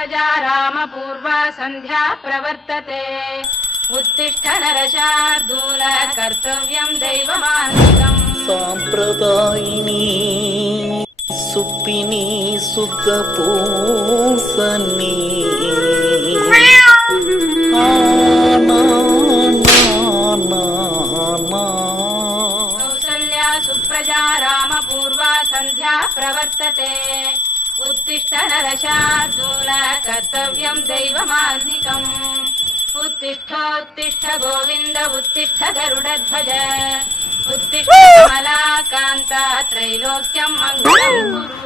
सुप्रजा रामपूर्वा सन्ध्या प्रवर्तते उत्तिष्ठ नरशार्दूल कर्तव्यं दैवमान्विकम् సాంప్రదాయిని సుప్పిని సుఖ పూసని कौसल्या सुप्रजा रामपूर्वा सन्ध्या प्रवर्तते उत्तिष्ठ नरशार्दूल कर्तव्यं दैवमान्विकम् उत्तिष्ठोत्तिष्ठ गोविन्द उत्तिष्ठ गरुडध्वज उत्तिष्ठ कमलाकान्ता त्रैलोक्यं मङ्गलं कुरु।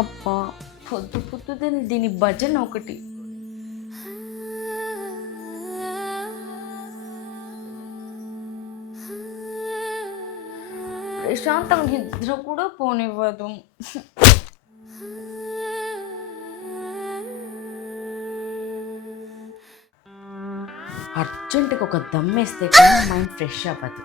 అబ్బా పొద్దు పొద్దుదని దీని భజన ఒకటి. ప్రశాంతంగా నిద్ర కూడా పోనివ్వదు. అర్జెంటుగా ఒక దమ్మేస్తే కానీ మైండ్ ఫ్రెష్ అవ్వదు.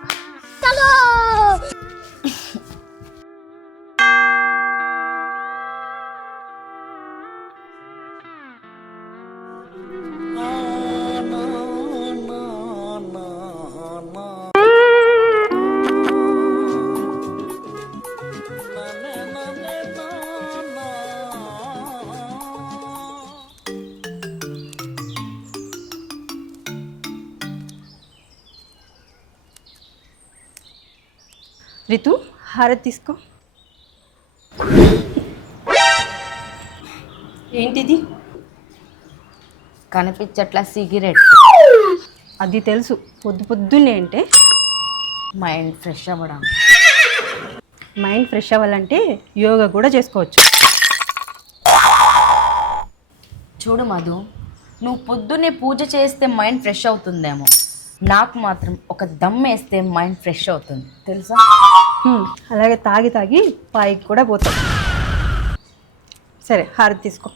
రితు హారతి తీసుకో. ఏంటిది? కనిపించట్లా సిగరెట్. అది తెలుసు, పొద్దు పొద్దున్నే అంటే మైండ్ ఫ్రెష్ అవ్వడం. మైండ్ ఫ్రెష్ అవ్వాలంటే యోగా కూడా చేసుకోవచ్చు. చూడు మధు, నువ్వు పొద్దున్నే పూజ చేస్తే మైండ్ ఫ్రెష్ అవుతుందేమో, నాకు మాత్రం ఒక దమ్ వేస్తే మైండ్ ఫ్రెష్ అవుతుంది తెలుసా. అలాగే తాగి తాగి పైకి కూడా పోతాం. సరే హారతి తీసుకో.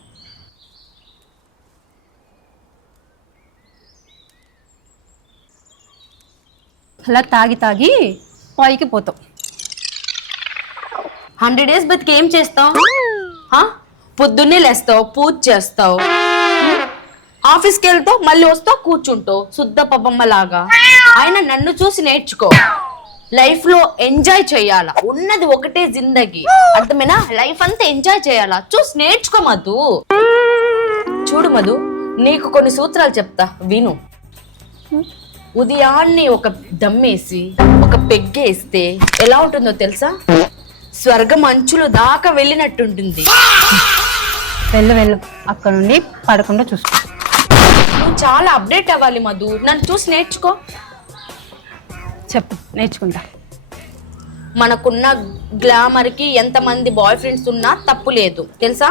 అలా తాగి తాగి పైకి పోతాం. 100 days బతికి ఏం చేస్తావు? పొద్దున్నే లేస్తావు, పూజ చేస్తావు, ఆఫీస్కి వెళ్తావు, మళ్ళీ వస్తావు, కూర్చుంటావు శుద్ధ పబ్బమ్మలాగా. అయినా నన్ను చూసి నేర్చుకో. లైఫ్ లో ఎంజాయ్ చేయాలా, ఉన్నది ఒకటే జిందగీ, అర్థమేనా? లైఫ్ అంతా ఎంజాయ్ చేయాలా, చూసి నేర్చుకో మధు. చూడు మధు, నీకు కొన్ని సూత్రాలు చెప్తా, విను. ఉదయాన్నే ఒక దమ్మేసి ఒక పెగ్గేస్తే ఎలా ఉంటుందో తెలుసా? స్వర్గం అంచులు దాకా వెళ్ళినట్టుంటుంది. వెళ్ళు అక్కడ నుండి పడకుండా చూసుకో. నువ్వు చాలా అప్డేట్ అవ్వాలి మధు, నన్ను చూసి నేర్చుకో. చెప్పు, నేర్చుకుంటా. మనకున్న గ్లామర్ కి ఎంతమంది బాయ్ ఫ్రెండ్స్ ఉన్నా తప్పు లేదు తెలుసా.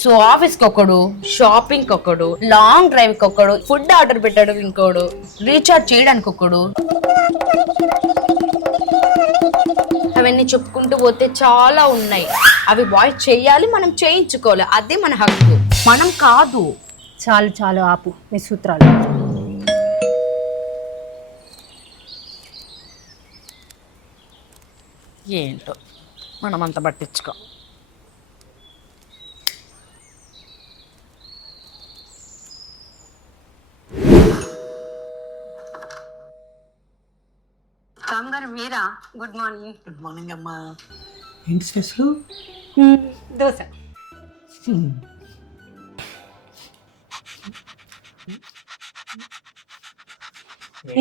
సో ఆఫీస్కి ఒకడు, షాపింగ్కి ఒకడు, లాంగ్ డ్రైవ్కి ఒకడు, ఫుడ్ ఆర్డర్ పెట్టాడు ఇంకోడు, రీఛార్జ్ చేయడానికి ఒకడు, అవన్నీ చెప్పుకుంటూ పోతే చాలా ఉన్నాయి. అవి బాయ్ చెయ్యాలి, మనం చేయించుకోవాలి, అదే మన హక్కు, మనం కాదు. చాలు చాలు ఆపు మీ సూత్రాలు. ఏంటో మనం అంత పట్టించుకో. కామగారు మీరా? Good morning. గుడ్ మార్నింగ్ అమ్మా. ఏంటి స్పెషల్? దోశ.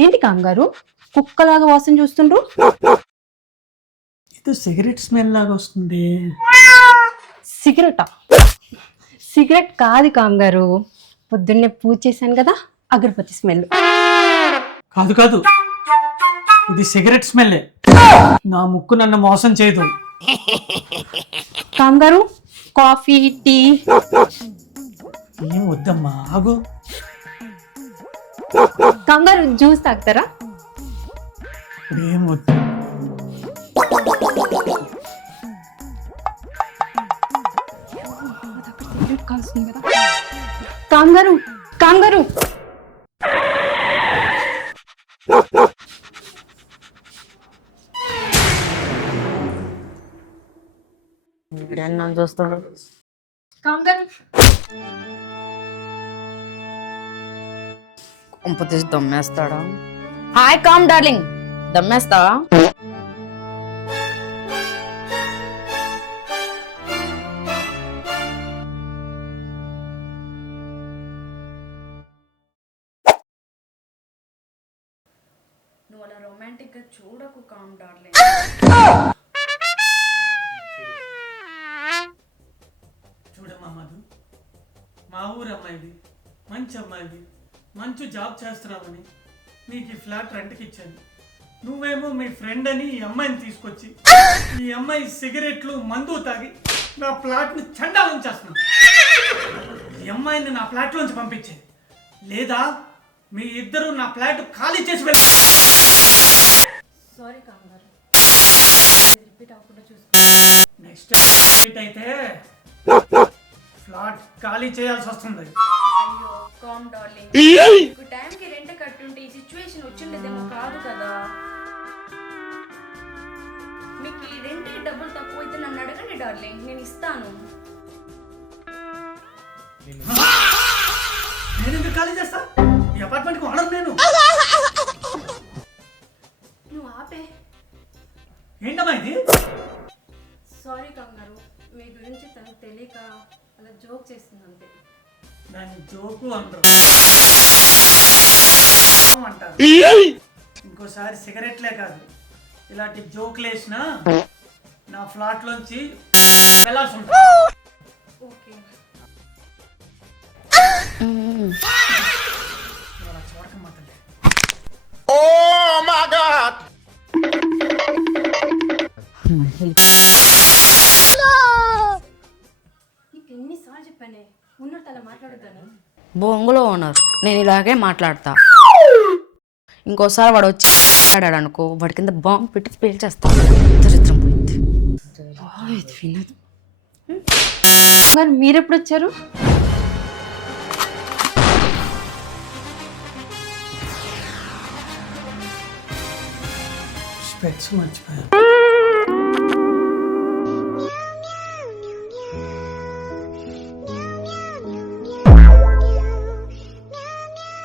ఏంటి కామగారు కుక్కలాగా వాసన చూస్తుండ్రు? ఇది సిగరెట్ స్మెల్ లాగా వస్తుంది. సిగరెటా? సిగరెట్ కాదు కామగారు, పొద్దున్నే పూజ చేశాను కదా, అగరబత్తి స్మెల్. కాదు కాదు, ఇది సిగరెట్ స్మెల్. నా ముక్కు నన్ను మోసం చేయదు. కామగారు కాఫీ, టీ ఏం వద్దమ్మా, ఆగు. కామగారు జ్యూస్ తాగుతారా? ఏం వద్దు. కామగారు కామగారు వీడన్నా చూస్తాడు. కామ్ గారు కొంప తీసి దమ్మేస్తాడా? హాయ్ కామ్ డార్లింగ్, దమ్మేస్తావా? నువ్వు అలా రొమాంటిక్ గా చూడకు కామ్ డార్లింగ్. చూడమ్మా మధు, మా ఊరు అమ్మాయిది, మంచి అమ్మాయిది, మంచి జాబ్ చేస్తున్నామని నీకు ఈ ఫ్లాట్ రెంట్కి ఇచ్చాను. నువ్వేమో మీ ఫ్రెండ్ అని ఈ అమ్మాయిని తీసుకొచ్చి ఈ అమ్మాయి సిగరెట్లు మందు తాగి నా ఫ్లాట్ని చండాలం చేస్తున్నావు. ఈ అమ్మాయిని నా ఫ్లాట్లోంచి పంపించేది, లేదా మీ ఇద్దరు నా ఫ్లాట్ ఖాళీ చేసి వెళ్ళి. సారీ కామ్ గారు, రిపీట్ అవ్వకుండా చూసుకో. నెక్స్ట్ అయితే ఫ్లాట్ ఖాళీ చేయాల్సి వస్తుంది. అయ్యో కామ్ డార్లింగ్, నీకు టైంకి రెంట్ కట్టుంటే ఈ సిచ్యువేషన్ వచ్చిండేదేమో కాదు కదా. మీకు ఈ రెంట్ డబ్బులు తక్కువ అయితే నన్ను అడగండి డార్లింగ్, నేను ఇస్తాను. నేను ఎందుకు ఖాళీ చేస్తా? ఈ అపార్ట్మెంట్కి ఓనర్ నేను. నువ్వు ఆపే. ఏంటమ్మా ఇది? సారీ కామ్ గారు, మీ గురించి తనకు తెలియక అలా జోక్ చేస్తుంది అంతే. దాన్ని జోకు అంటారు. ఇంకోసారి సిగరెట్లే కాదు, ఇలాంటి జోకులు వేసినా నా ఫ్లాట్ లోంచి వెళ్ళాల్సి ఉంటుంది. ఓకే. అలా చూడకమ్మా తల్లి. నీకు ఎన్నిసార్లు చెప్పానే ఉన్నట్టు అలా మాట్లాడొద్దని. బొంగులో ఓనర్, నేను ఇలాగే మాట్లాడతా. ఇంకోసారి వాడు వచ్చి మాట్లాడాడు అనుకో, వాడి కింద బాంబు పెట్టి పేల్చేస్తా. దరిద్రం పోయింది. ఇది వినదు. మరి మీరెప్పుడు వచ్చారు? స్పెట్స్ మర్చిపోయా.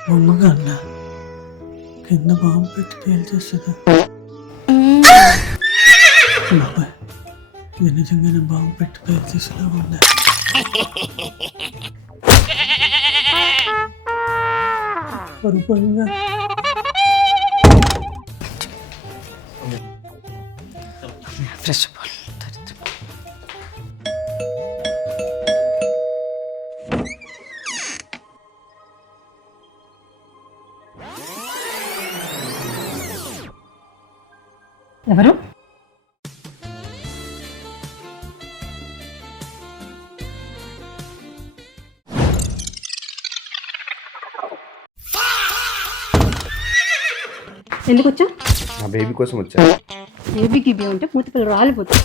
బొమ్మగా అన్నా కింద బాంబు పెట్టి పేల్చేస్తుందా? బాబాయ్, ఇది నిజంగానే బాంబు పెట్టి పేల్చేసేలా ఉందా? పరుపుగా ఫ్రెష్ ఎవరు? ఎందుకు వచ్చా? నా బేబీ కోసం వచ్చా. బేబీ గిబీ ఉంటే పూర్తి పిల్లలు రాలిపోతుంది.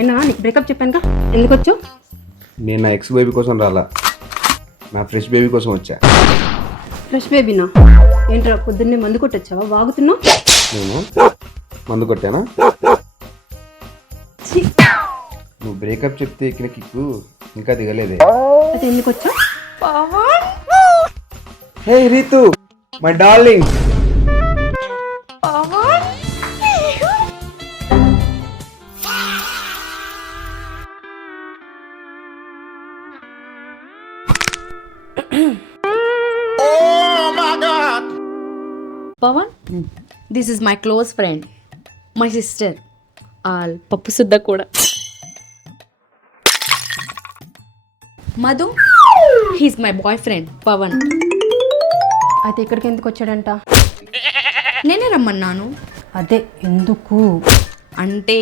ఏనా నీకు బ్రేకప్ చెప్పానుగా, ఎందుకు వచ్చావు? నేను నా ఎక్స్ బేబీ కోసం రాలా, నా ఫ్రెష్ బేబీ కోసం వచ్చా. ఫ్రెష్ బేబీనా? ఏంట్రా పొద్దున్నే మందు కొట్టొచ్చావా? వాగుతున్నావు? నేను మందు కొట్టానా? ఛీ, నువ్వు బ్రేకప్ చెప్తే ఎక్కిన కిక్కు ఇంకా దిగలేదే. అది ఎందుకు వచ్చావు? Hey Ritu, my darling. Pavan, this is my close friend, my sister, all పప్పు సుద్ద కూడా. Madhu, he's my boy friend Pavan. అయితే ఇక్కడికి ఎందుకు వచ్చాడంట? నేనే రమ్మన్నాను. అదే ఎందుకు? అంటే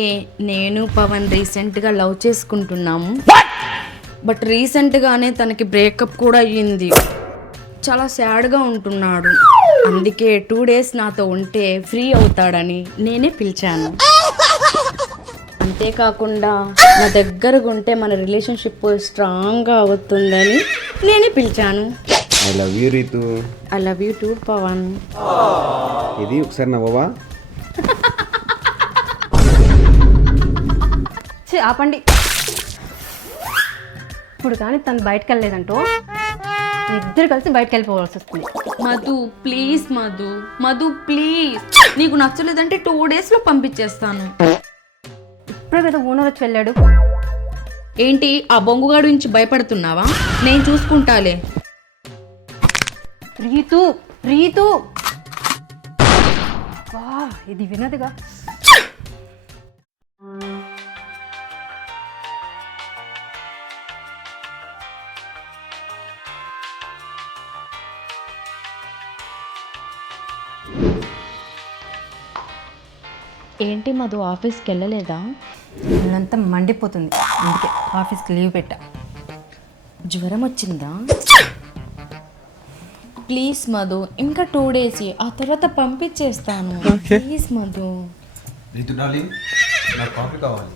నేను పవన్ రీసెంట్గా లవ్ చేసుకుంటున్నాము, బట్ రీసెంట్గానే తనకి బ్రేకప్ కూడా అయ్యింది. చాలా సాడ్గా ఉంటున్నాడు. అందుకే 2 days నాతో ఉంటే ఫ్రీ అవుతాడని నేనే పిలిచాను. అంతేకాకుండా నా దగ్గరగా ఉంటే మన రిలేషన్షిప్ స్ట్రాంగ్గా అవుతుందని నేనే పిలిచాను. I love you Ritu. I love you too Pavan. ఇది ఒకసారి నవ్వవా? ఛీ, ఆపండి. ఇప్పుడు కానీ తను బయటకు వెళ్ళలేదంటో ఇద్దరు కలిసి బయటకు వెళ్ళిపోవాల్సి వస్తుంది. మధు ప్లీజ్ మధు, మధు ప్లీజ్, నీకు నచ్చలేదంటే 2 డేస్లో పంపించేస్తాను. ఇప్పుడే కదా ఓనర్ వచ్చి వెళ్ళాడు. ఏంటి ఆ బొంగుగాడు నుంచి భయపడుతున్నావా? నేను చూసుకుంటాలే. రీతు రీతు వా ఇది వినదుగా. ఏంటి మధు ఆఫీస్కి వెళ్ళలేదా? అంతా మండిపోతుంది, అందుకే ఆఫీస్కి లీవ్ పెట్టా. జ్వరం వచ్చిందా? ప్లీజ్ మధు, ఇంకా 2 డేస్, ఆ తర్వాత పంపించేస్తాను. ప్లీజ్ మధు. రీతు డార్లింగ్, నాకు కాఫీ కావాలి.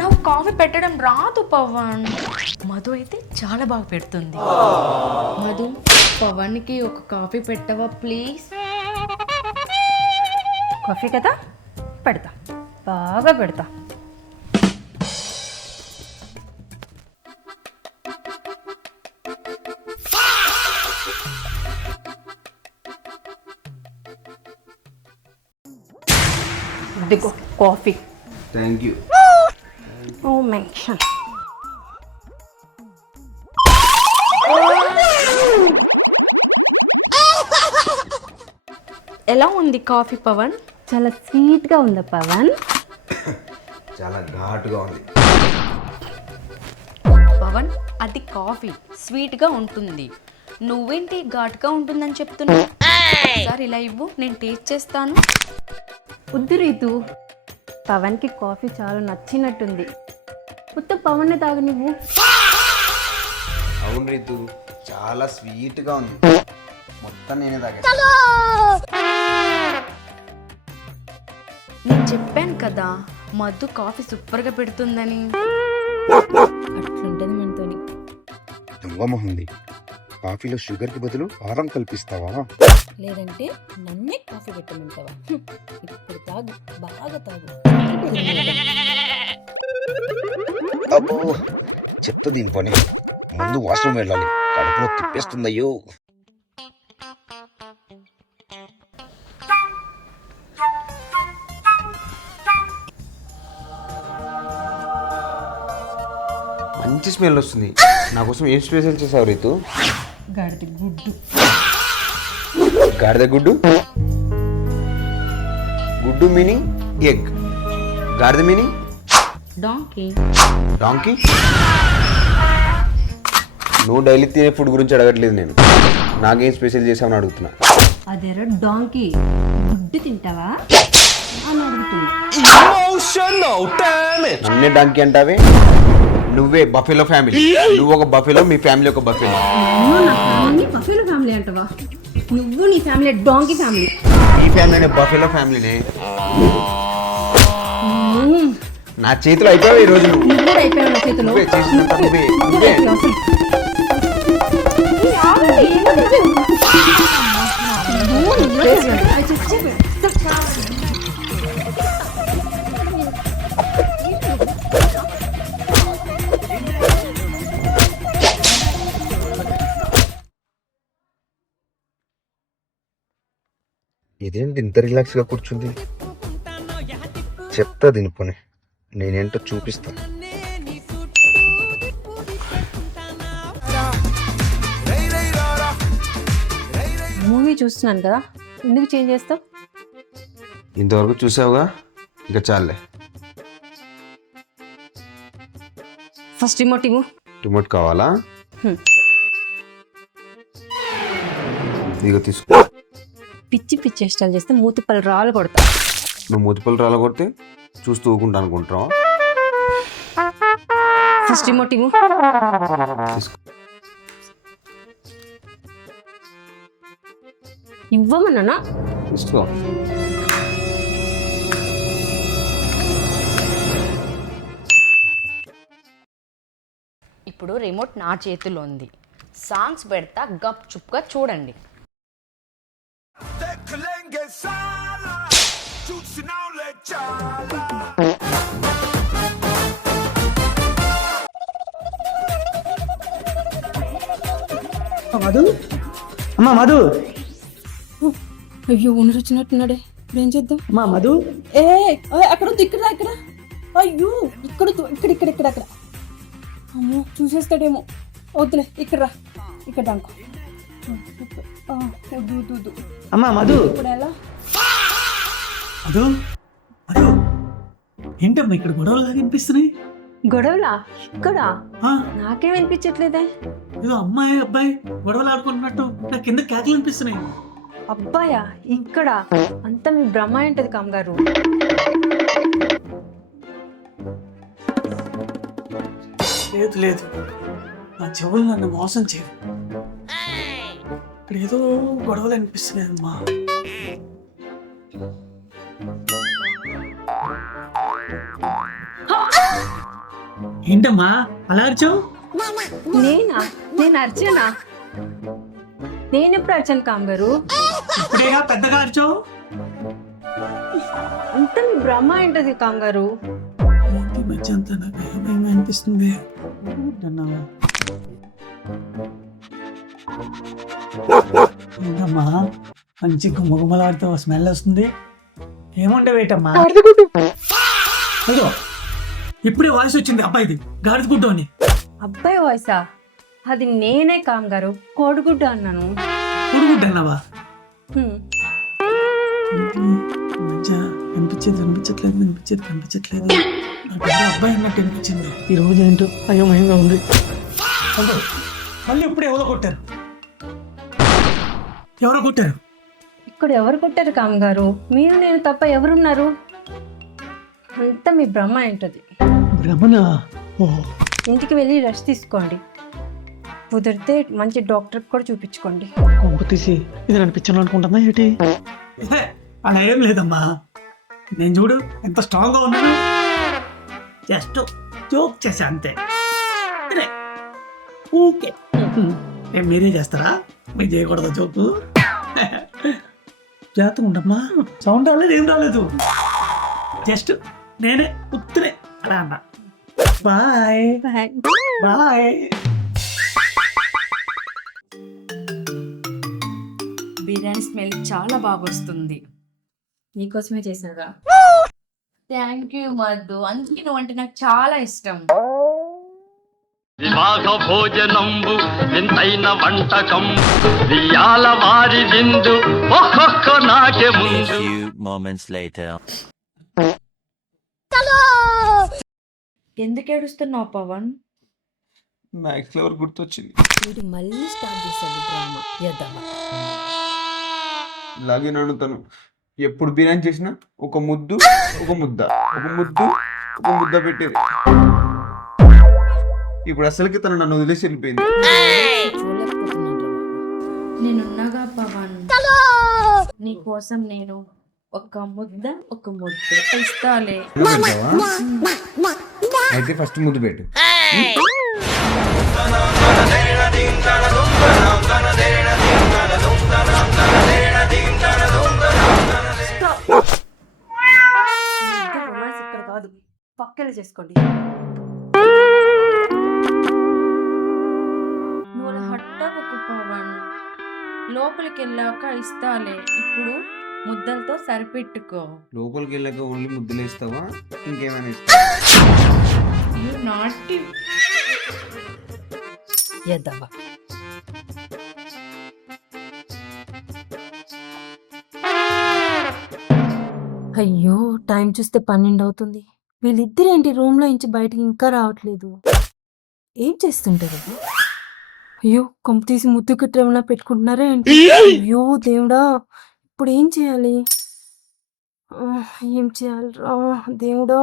నాకు కాఫీ పెట్టడం రాదు పవన్. మధు అయితే చాలా బాగా పెడుతుంది. మధు, పవన్కి ఒక కాఫీ పెట్టవా ప్లీజ్? కాఫీ కదా, పెడతా, బాగా పెడతా. ఇదిగో coffee. Thank you. No mention. ఎలా ఉంది కాఫీ పవన్? చాలా స్వీట్గా ఉందా పవన్? చాలా ఘాటుగా ఉంది. పవన్, అది కాఫీ స్వీట్గా ఉంటుంది, నువ్వేంటి ఘాటుగా ఉంటుందని చెప్తున్నావు? ఒకసారి ఇలా ఇవ్వు, నేను టేస్ట్ చేస్తాను. వద్దు రీతు, పవన్కి కాఫీ చాలా నచ్చినట్టుంది, మొత్తం పవన్నే తాగు నువ్వు. అవును రీతు, చాలా స్వీట్గా ఉంది, మొత్తం నేనే తాగా. నేను చెప్పాను కదా మధు కాఫీ సూపర్గా పెడుతుందని. అట్లుంటుంది మనతోని. దొంగమొహంది, కాఫీలో షుగర్కి బదులు కారం కల్పిస్తావా? లేదంటే నన్నే కాఫీ పెట్టమంటావా? ఇప్పుడు తాగు, బాగా తాగు. అబ్బో, చెప్తా దీని పని. ముందు వాష్రూమ్ వెళ్ళాలి, కడుపులో తిప్పేస్తుందయ్యో. మంచి స్మెల్ వస్తుంది. నా కోసం ఏం స్పెషల్ చేసావు రీతు? గాడిద గుడ్డు. గాడిద గుడ్డు? గుడ్డు మీనింగ్ ఎగ్, గాడిద మీనింగ్ డాంకీ. డాంకీ? నువ్వు డైలీ తినే ఫుడ్ గురించి అడగట్లేదు నేను, నాకేం స్పెషల్ చేసామని అడుగుతున్నా. అదేరో డాంకీ, గుడ్డు తింటావా అని అడుగుతుంది. నన్నే డాంకీ అంటావే? నువ్వే బఫెలో ఫ్యామిలీ, నువ్వు ఒక బఫెలో, మీ ఫ్యామిలీ ఒక బఫెలో. నువ్వు నా ఫ్యామిలీ బఫెలో ఫ్యామిలీ అంటవా? నువ్వు నీ ఫ్యామిలీ డాంకీ ఫ్యామిలీ. ఈ ఫ్యామిలీనే బఫెలో ఫ్యామిలీనే. నా చేతిలో అయిపోయావు ఈ రోజు. నువ్వు నువ్వు అయిపోయావు నా చేతిలో. నువ్వే చేసినంత నువ్వే. నువ్వు అయిపోయావు అసలు. ఇదేంటి ఇంత రిలాక్స్గా కూర్చుంది? చెప్తా దీని పని, నేనేంటో చూపిస్తా. మూవీ చూస్తున్నాను కదా, ఎందుకు చేంజ్ చేస్తావు? ఇంతవరకు చూసావుగా, ఇంకా చాలే. ఫస్ట్ రిమోట్ ఇవ్వు. రిమోట్ కావాలా? హ్మ్. ఇదిగో తీసుకో. పిచ్చి పిచ్చి ఇష్టాలు చేస్తే మూతిపల్లి రాళ్ళు కొడతా. నువ్వు మూతిపల్లి రాలగొడితే చూస్తూ ఊకుంటా అనుకుంటున్నావా? ఫస్ట్ రిమోట్ ఇవ్వు. తీసుకో. ఇవ్వమన్నానా? తీసుకో. ఇప్పుడు రిమోట్ నా చేతిలో ఉంది, సాంగ్స్ పెడతా, గప్ చుప్గా చూడండి. మధు అమ్మా మధు అయ్యో ఓనర్ వచ్చినట్టున్నాడే ఇప్పుడు ఏం చేద్దాం? అమ్మా మధు ఏ అక్కడ ఉంది, ఇక్కడ అయ్యో ఇక్కడ ఇక్కడ అక్కడ. అమ్మో చూసేస్తాడేమో, వద్దులే ఇక్కడ రా, ఇక్కడ అనుకో. వద్దు అమ్మా మధు ఇప్పుడు ఎలా? మధు మధు ఏంటమ్మా ఇక్కడ గొడవలు లాగా అనిపిస్తున్నాయి? గొడవలా? ఇక్కడ ఆ, నాకేం అనిపించట్లేదే. ఏదో అమ్మాయి అబ్బాయి గొడవలు ఆడుకుంటున్నట్టు నా కింద కేకలు అనిపిస్తున్నాయి. అబ్బాయా? ఇక్కడ అంతా మీ భ్రమ ఏంటది కామ్గారు. లేదు లేదు, నా చెవులు నన్ను మోసం చేయవు. ఇక్కడ ఏదో గొడవలు అనిపిస్తున్నాయి అమ్మా. ఏంటమ్మా అలా అరిచావు? నేను అర్చనా? నేను ఎప్పుడు అర్చను కామ్గారు? ఇప్పుడేగా పెద్దగా అరిచావు. అంతా మీ భ్రమ ఏంటది కామ్గారు. ఏంటి ఈ మధ్య అంతా నాకు భయం అనిపిస్తుంది. ఏంటమ్మా మంచి గుమ్మగుమ్మలాడుతూ స్మెల్ వస్తుంది. ఏముండే వేటమ్మా? అయ్యో ఇప్పుడే వాయిస్ వచ్చింది అబ్బాయిది, గాడిద గుడ్డు అని. అబ్బాయి వాయిసా? అది నేనే కామ్గారు, కోడిగుడ్డు అన్నాను. గుడ్డు అన్నావా? హ్మ్. మధ్య కనిపించట్లేదు. నాకు ఏదో అబ్బాయి అన్నట్టు అనిపించింది. ఈ రోజు ఏంటో అయోమయంగా ఉంది. అయ్యో, మళ్ళీ ఇప్పుడే ఎవరో కొట్టారు. ఇక్కడ ఎవరు కొట్టారు కామ్గారు? మీరు నేను తప్ప ఎవరున్నారు? అంతా మీ భ్రమ ఏంటది. భ్రమనా? ఇంటికి వెళ్ళి రెస్ట్ తీసుకోండి, కుదిరితే మంచి డాక్టర్ కూడా చూపించుకోండి. కొంప తీసి ఇది అనిపించాను అనుకుంటున్నా ఏంటి? అలా ఏం లేదమ్మా, నేను చూడు ఎంత స్ట్రాంగ్ గా ఉన్నాను. జస్ట్ జోక్ చేశా అంతే. ఓకే, మీరే చేస్తారా? మీరు చేయకూడదు జోకు. జాగ్రత్తగా ఉండమ్మా, సౌండ్ రాలేదు, ఏం రాలేదు. జస్ట్ నేనే ఉత్తరే అలా అన్నా. Bye bye. బిర్యానీ స్మెల్ చాలా బాగా వస్తుంది. నీకోసమే చేసినగా. థ్యాంక్ యూ మధు, అందుకే నువ్వు అంటే నాకు చాలా ఇష్టం. వివాహ భోజనంబు వింతైన వంటకం వియాల వారి విందు ఒక్కొక్క నాకే ముందు. ఎందుకు ఏడుస్తున్నావు పవన్? మ్యాక్స్ ఫ్లేవర్ గుర్తొచ్చింది. వీడు మళ్ళీ స్టార్ట్ చేశాడు డ్రామా. ఇలాగే నన్ను తను ఎప్పుడు బిర్యానీ చేసినా ఒక ముద్ద పెట్టేది. ఇప్పుడు అసలుకి తను నన్ను వదిలేసి వెళ్ళిపోయింది. నేనున్నాగా పవన్, నీ కోసం నేను ఒక ముద్ద ఇస్తాలే. అయితే ఫస్ట్ ముద్దు పెట్టు. ఇక్కడ కాదు, పక్కనే చేసుకోండి. నువ్వు అలా హట్టవకు పవన్, లోపలికి వెళ్ళాక ఇస్తాలే. ఇప్పుడు ముద్దలతో సరిపెట్టుకో. లోపలికి వెళ్ళాక ఓన్లీ ముద్దులు ఇస్తావా, ఇంకేమైనా ఇస్తావా? You naughty. ఎద్దవా. అయ్యో టైం చూస్తే 12 అవుతుంది. వీళ్ళిద్దరేంటి రూమ్లో నుంచి బయటికి ఇంకా రావట్లేదు? ఏం చేస్తుంటారు? అయ్యో కొంప తీసి ముద్దు కట్టేమన్నా పెట్టుకుంటున్నారా ఏంటి? అయ్యో దేవుడా, ఇప్పుడు ఏం చేయాలి? ఏం చేయాలిరా దేవుడా?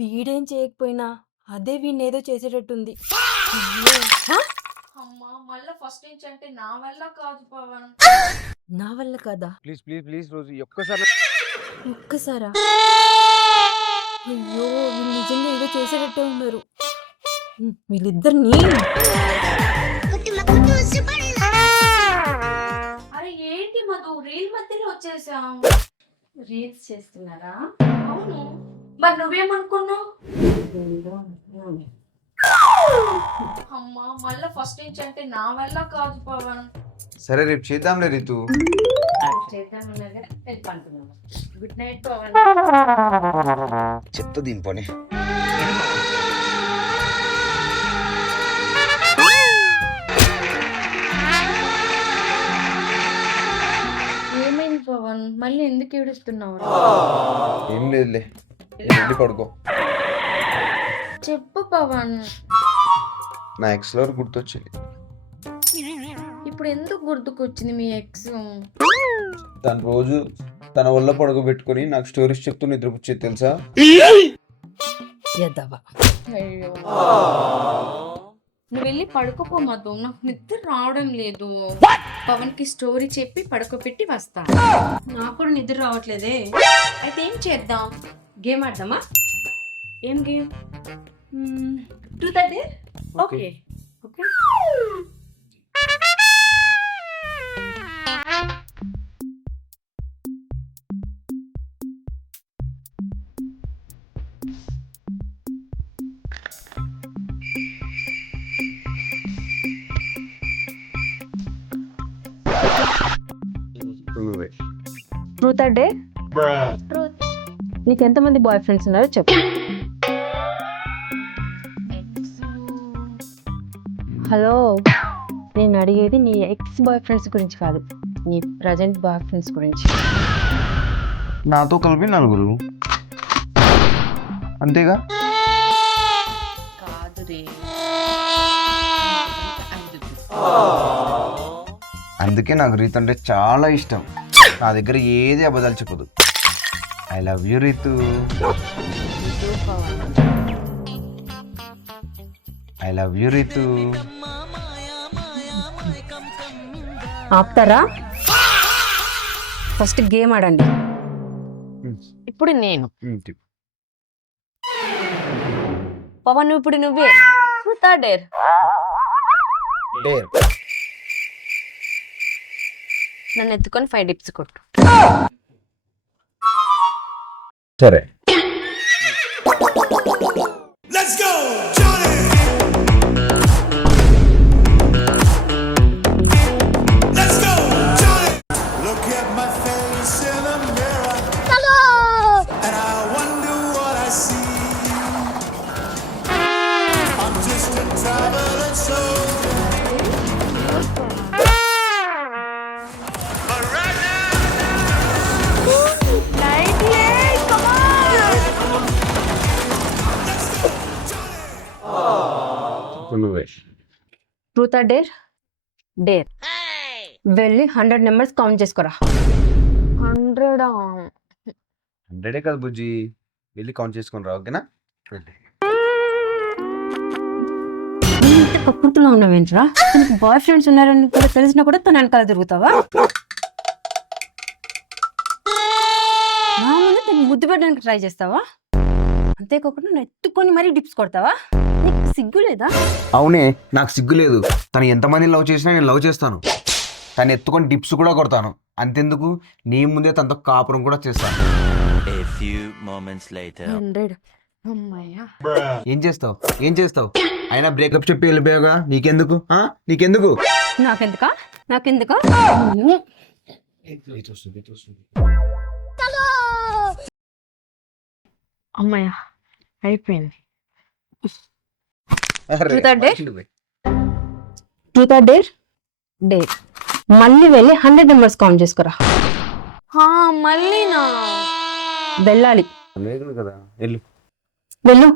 వీడేం చేయకపోయినా అదే వీడిని ఏదో చేసేటట్టుంది. అమ్మా, మళ్ళా ఫస్ట్ నుంచి అంటే నా వల్ల కాదు పవన్. నా వల్ల కదా? ప్లీజ్ రోజు ఒక్కసారి. ఒక్కసారా? అయ్యో వీళ్ళు నిజంగా ఏదో చేసేటట్టే ఉన్నారు. వీళ్ళిద్దరిని అరే ఏంటి మధు, రీల్ మధ్యలో వచ్చేసాం. రీల్స్ చేస్తున్నారా? అవును, మరి నువ్వేమనుకున్నావు? అమ్మా మళ్ళీ ఫస్ట్ నుంచి అంటే నా వల్ల కాదు పవన్. సరే రేపు చేద్దాంలే రితు. Good night Pawan. చెత్త దీని పని. ఏమైంది పవన్, మళ్ళీ ఎందుకు ఏడుస్తున్నావు? ఏం లేదులే, వెళ్ళి పడుకో. చెప్పు పవన్. నా ఎక్స్ లో గుర్తొచ్చింది. ఇప్పుడు ఎందుకు గుర్తుకొచ్చింది మీ ఎక్స్? తను రోజు తన వల్ల పడుకోబెట్టుకుని నాకు స్టోరీస్ చెప్తూ నిద్రపుచ్చేది తెలుసా? అయ్యో నువ్వు వెళ్ళి పడుకోపో మధు, నాకు నిద్ర రావడం లేదు. పవన్ కి స్టోరీ చెప్పి పడుకోబెట్టి వస్తా. నాకు కూడా నిద్ర రావట్లేదే. అయితే ఏం చేద్దాం? గేమ్ ఆడదామా? ఏం game? Truth or dare. Okay okay. నువ్వే. Truth or dare. నీకు ఎంతమంది బాయ్ ఫ్రెండ్స్ ఉన్నారో చెప్పు. హలో, నేను అడిగేది నీ ఎక్స్ బాయ్ ఫ్రెండ్స్ గురించి కాదు, నీ ప్రజెంట్ బాయ్ ఫ్రెండ్స్ గురించి. నాతో కలిపి 4. అంతేగా? కాదు రే, అందుకే నాకు రీతు అంటే చాలా ఇష్టం. నా దగ్గర ఏది అబద్ధాలు చెప్పదు. I love you Ritu. I love you Ritu. ఆపుతారా? ఫస్ట్ గేమ్ ఆడండి. ఇప్పుడు నేను పవన్, ఇప్పుడు నువ్వే. Truth or dare? డేర్. నన్ను ఎత్తుకొని 5 డిప్స్ కొట్టు. సరే. నువ్వే. Truth or dare? డేర్. వెళ్ళి 100 నెంబర్స్ కౌంట్ చేసుకోరా. 100? 100 కదా బుజ్జి, వెళ్ళి కౌంట్ చేసుకొని రా. ఓకేనా? ఇంత ప్రకృతిలో ఉన్నావేంట్రా? తనకి బాయ్ ఫ్రెండ్స్ ఉన్నారని కూడా తెలిసినా కూడా తన వెనకాల తిరుగుతావా? నా ముందు తనకి ముద్దు పెట్టడానికి ట్రై చేస్తావా? అంతేకాకుండా నన్ను ఎత్తుకొని మరీ డిప్స్ కొడతావా? నీకు సిగ్గు లేదా? అవునే, నాకు సిగ్గు లేదు. తను ఎంతమంది లవ్ చేసినా నేను లవ్ చేస్తాను. తను ఎత్తుకొని డిప్స్ కూడా కొడతాను. అంతెందుకు, నీ ముందే తనతో కాపురం కూడా చేస్తాను. A few moments later. 100. అమ్మయ్యా. ఏం చేస్తావు? ఏం చేస్తావు? అయినా బ్రేకప్ చెప్పి వెళ్ళిపోయావుగా, నీకెందుకు? నీకెందుకు? నాకెందుకా? నాకెందుకా? అమ్మయ్యా, అయిపోయింది. Truth or dare? Truth or dare? Dare. మళ్ళీ వెళ్ళి 100 నెంబర్స్ కౌంట్ చేసుకోరా. మళ్ళీనా? వెళ్ళాలి. లేదు కదా, వెళ్ళు. వెళ్ళు.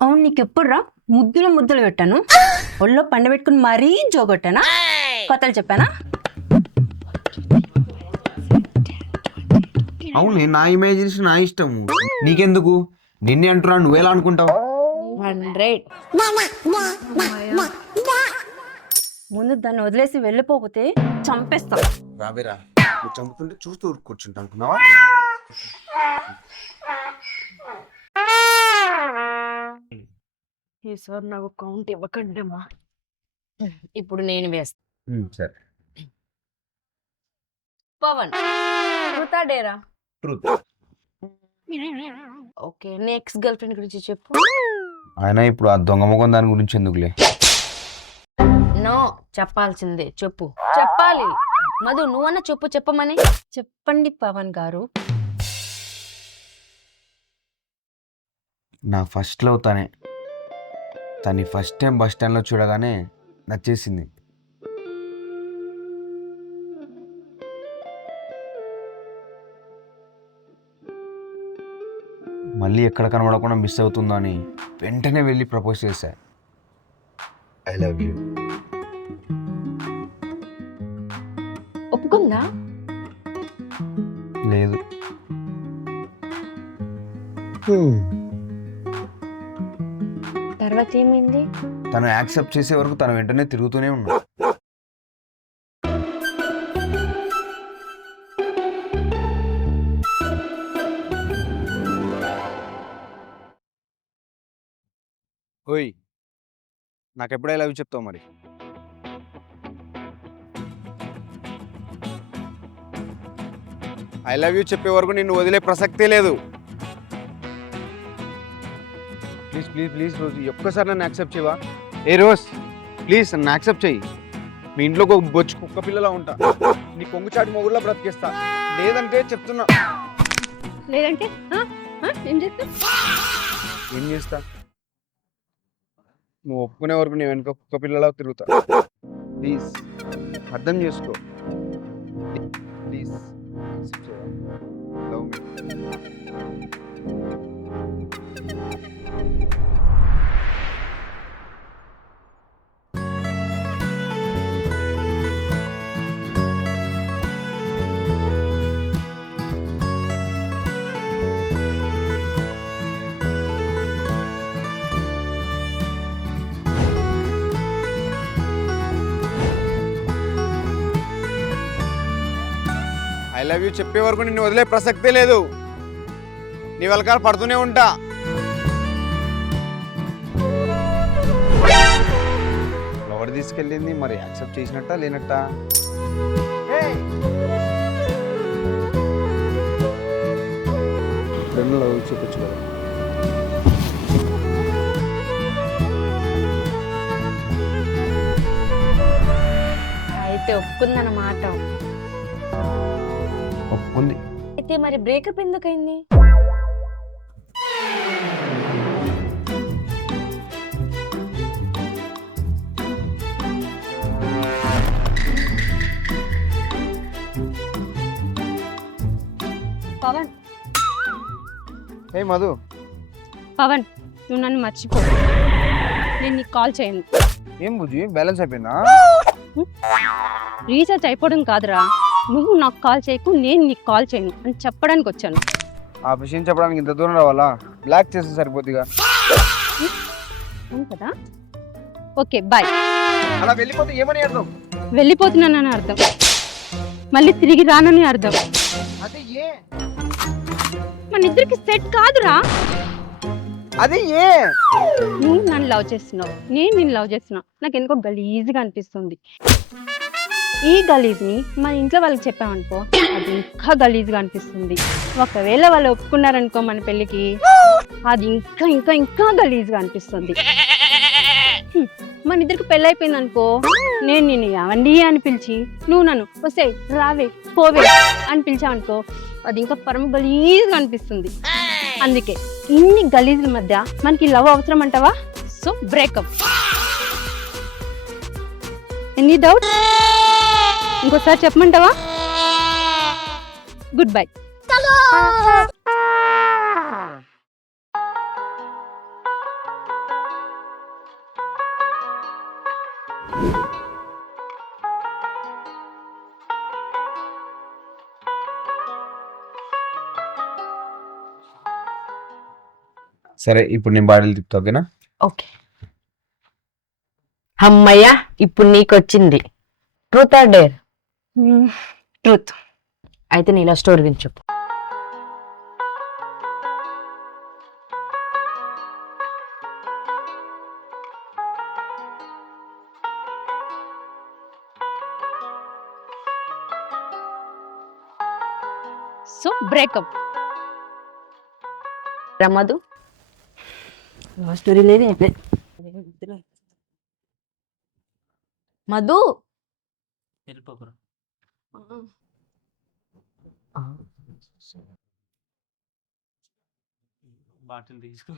అవును, నీకు ఎప్పుడురా ముద్దులు పెట్టాను? ఒళ్ళో పండబెట్టుకుని మరీ జోగొట్టానా? కథలు చెప్పానా? అవునే, నా ఇమాజినేషన్ నా ఇష్టం. నీకెందుకు? నిన్నే అంటున్నా, నువ్వేలా అనుకుంటావు? 100. ముందు దాన్ని వదిలేసి వెళ్ళిపోతే చంపేస్తా. రాబేరా, నువ్వు చంపుతుంటే చూస్తూ కూర్చుంటా అనుకున్నావా? ఈసారి నాకు కౌంట్ ఇవ్వకండమ్మా. ఇప్పుడు నేను వేస్తా. సరే. పవన్, ట్రూత్ ఆర్ డేరా? Truth. Okay, next girl friend గురించి చెప్పు. ఆయన ఇప్పుడు ఆ దొంగ మొగం దాని గురించి ఎందుకులే. నో, చెప్పాల్సిందే చెప్పు. చెప్పాలి మధు, నువ్వన్నా చెప్పు. చెప్పమని. చెప్పండి పవన్ గారు. నా ఫస్ట్ లవ్ తనే. తను ఫస్ట్ టైం బస్ స్టాండ్లో చూడగానే నచ్చేసింది. మళ్ళీ ఎక్కడ కనబడకుండా మిస్ అవుతుందో అని వెంటనే వెళ్ళి ప్రపోజ్ చేశా. I love you. ఒప్పుకుందా? లేదు. తర్వాత ఏమైంది? తను యాక్సెప్ట్ చేసే వరకు తను వెంటనే తిరుగుతూనే ఉన్నా. ఓయ్, నాకు ఎప్పుడే లవ్ చెప్తావు మరి? ఐ లవ్ యూ చెప్పే వరకు నిన్ను వదిలే ప్రసక్తే లేదు. ప్లీజ్ ప్లీజ్ ప్లీజ్ రోజు ఒక్కసారి నన్ను యాక్సెప్ట్ చేయవా? ఏ రోజ్ ప్లీజ్ నన్ను యాక్సెప్ట్ చెయ్యి. మీ ఇంట్లో ఒక బొచ్చు కుక్క పిల్లలా ఉంటా. నీ కొంగు చాటి మొగుళ్ళ బ్రతికిస్తా. లేదంటే చెప్తున్నా. లేదంటే ఏం చేస్తా? ఏం చేస్తా? నువ్వు ఒప్పుకునే వరకు నేను వెనుక కుక్క పిల్లలా తిరుగుతా. ప్లీజ్ అర్థం చేసుకో. Please love me. I love you చెప్పే వరకు నిన్ను వదిలే ప్రసక్తే లేదు. నీ వెనకాల పడుతూనే ఉంటా. ఎవరు తీసుకెళ్ళింది మరి? యాక్సెప్ట్ చేసినట్టా లేనట్టా? లవ్ చూపించు కదా. అయితే ఒప్పుకుందన్నమాట. ఒప్పుకుంది. అయితే మరి బ్రేకప్ ఎందుకైంది? పవన్, ఏ మధు, పవన్ నువ్వు నన్ను మర్చిపో. నేను నీకు కాల్ చేయను. ఏం బుజ్జి బ్యాలెన్స్ అయిపోయిందా? రీఛార్జ్ అయిపోవడం కాదురా, నువ్వు నాకు కాల్ చేయకు, నేను నీకు కాల్ చేయను అని చెప్పడానికి వచ్చాను. ఆ విషయం చెప్పడానికి ఇంత దూరం రావాలా? బ్లాక్ చేస్తే సరిపోద్దిగా. అవును కదా? Okay bye. అలా వెళ్ళిపోతే ఏమని అర్థం? వెళ్ళిపోతున్నానని అర్థం, మళ్ళీ తిరిగి రానని అర్థం. అదే ఏ మన ఇద్దరికి సెట్ కాదురా. అదే ఏ నువ్వు నన్ను లవ్ చేస్తున్నావు, నేను నిన్ను లవ్ చేస్తున్నావు. నాకు ఎందుకో గలీజ్గా అనిపిస్తుంది. ఈ గలీజ్ని మన ఇంట్లో వాళ్ళకి చెప్పామనుకో, అది ఇంకా గలీజ్గా అనిపిస్తుంది. ఒకవేళ వాళ్ళు ఒప్పుకున్నారనుకో మన పెళ్ళికి, అది ఇంకా ఇంకా ఇంకా గలీజ్గా అనిపిస్తుంది. మన ఇద్దరికి పెళ్ళి అయిపోయింది అనుకో, నేను నిన్ను ఎవండి అని పిలిచి, నువ్వు నన్ను వస్తే రావే పోవే అని పిలిచావనుకో, అది ఇంకా పరమ గలీజ్గా అనిపిస్తుంది. అందుకే ఇన్ని గలీజుల మధ్య మనకి లవ్ అవసరం అంటావా? So breakup. Any doubt? ఇంకోసారి చెప్పమంటావా? Goodbye. సరే, ఇప్పుడు నేను బాడీలు తిప్పుతా. ఓకేనా? ఓకే. అమ్మయ్యా, ఇప్పుడు నీకు వచ్చింది. Truth or dare? ట్రూత్. అయితే నీలో స్టోరీ గురించి చెప్పు. So breakup. Madhu love story లేదు ఏం లేదు. మధు బాటిల్ తీసుకో.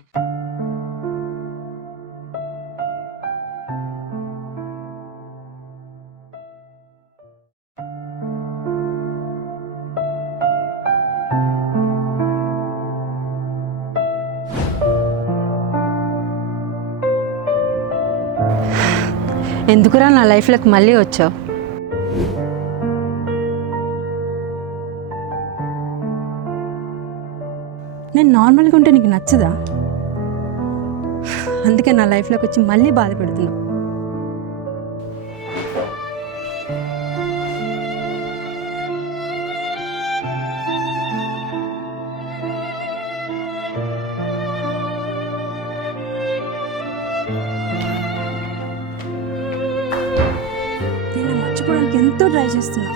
ఎందుకురా నా లైఫ్లోకి మళ్ళీ వచ్చావు? నేను నార్మల్గా ఉంటే నీకు నచ్చదా? అందుకే నా లైఫ్లోకి వచ్చి మళ్ళీ బాధ పెడుతున్నావు. నేను మర్చిపోవడానికి ఎంతో ట్రై చేస్తున్నా,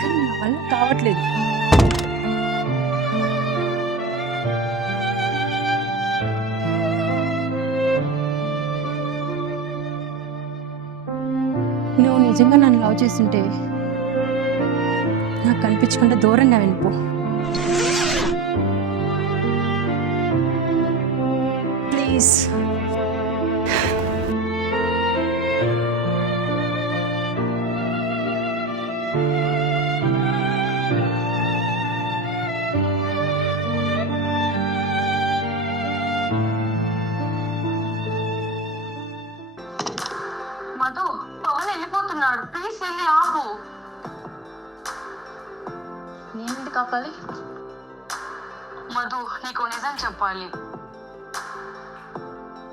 కానీ నా వల్ల కావట్లేదు. నువ్వు నిజంగా నన్ను లవ్ చేస్తుంటే నాకు కనిపించకుండా దూరంగా వెళ్ళిపో. ప్లీజ్. మధు పవన్ వెళ్ళిపోతున్నాడు, ప్లీజ్ వెళ్ళి ఆపు. నేనేంటి కాపాలి? మధు నీకు నిజం చెప్పాలి.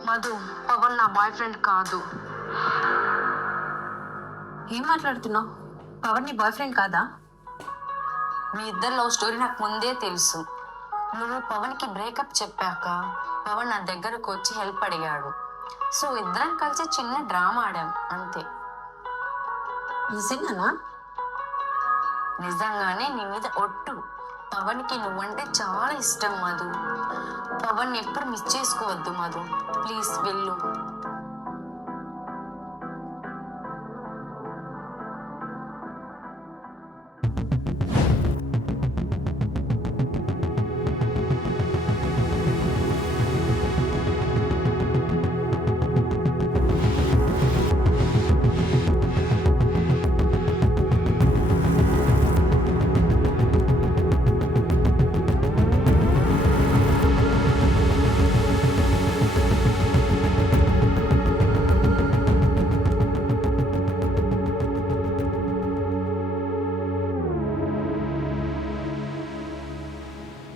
మధు, పవన్ నా బాయ్ ఫ్రెండ్ కాదు. ఏం మాట్లాడుతున్నావు? పవన్ నీ బాయ్ ఫ్రెండ్ కాదా? మీ ఇద్దరు లవ్ స్టోరీ నాకు ముందే తెలుసు. నువ్వు పవన్కి బ్రేకప్ చెప్పాక పవన్ నా దగ్గరకు వచ్చి హెల్ప్ అడిగాడు. సో ఇద్దరం కలిసి చిన్న డ్రామా ఆడాం అంతే. నిజంగానా? నిజంగానే, నీ మీద ఒట్టు. పవన్కి నువ్వంటే చాలా ఇష్టం మధు. పవన్ ఎప్పుడు మిస్ చేసుకోవద్దు మధు, ప్లీజ్ వెళ్ళు.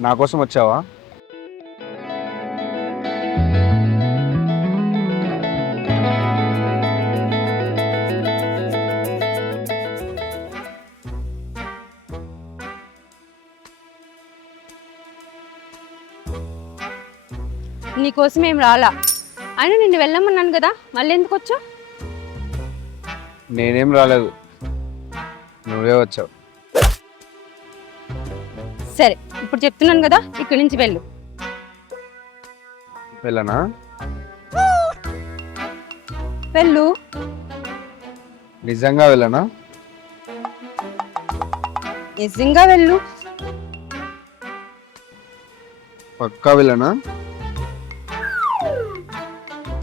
నా కోసం వచ్చావా? నీకోసం ఏం రాలా, అయినా నిన్ను వెళ్ళమన్నాను కదా, మళ్ళీ ఎందుకు వచ్చావు? నేనేం రాలేదు, నువ్వే వచ్చావు. సరే, ఇప్పుడు చెప్తున్నాను కదా, ఇక్కడి నుంచి వెళ్ళు. వెళ్ళనా? వెళ్ళు. నిజంగా వెళ్ళనా? నిజంగా వెళ్ళు. పక్కా వెళ్ళనా?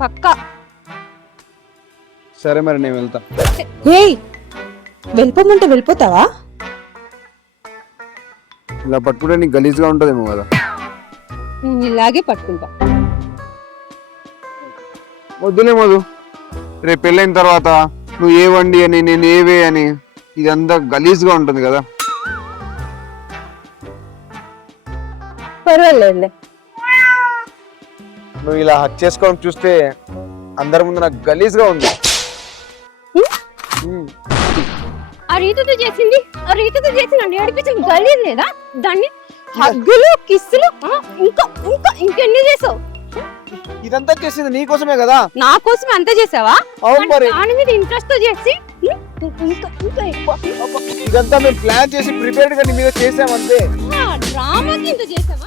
పక్కా. సరే మరి నేను వెళ్తా. ఏయ్, వెళ్ళిపోమంటే వెళ్ళిపోతావా? ఇలా పట్టుకుంటే నీకు గలీజ్గా ఉంటుందేమో కదా. నేను ఇలాగే పట్టుకుంటా. వద్దులే మధు, రేపు పెళ్ళైన తర్వాత నువ్వు ఏ వండి అని నేను ఏవే అని ఇదంతా గలీజ్గా ఉంటుంది కదా. పర్వాలేదులే. నువ్వు ఇలా హక్ చేసుకోవడం చూస్తే అందరి ముందు నాకు గలీజ్గా ఉంది. ఆ రీతితో చేసింది, ఆ రీతితో చేసి నన్ను ఏడిపించడం గలీజ్ లేదా? దాన్ని హగ్గులు, కిస్సులు, ఇంకా ఇంకా ఇంకెన్ని చేసావు? ఇదంతా చేసింది నీ కోసమే కదా. నా కోసం అంతా చేసావా? అవును మరి. దాని మీద ఇంట్రెస్ట్ తో చేసి ఇంకా ఇంకా ఎక్కువ ఇదంతా మేము ప్లాన్ చేసి ప్రిపేర్డ్ గా నీ మీద చేసామంతే. డ్రామాకి ఇంత చేసావా?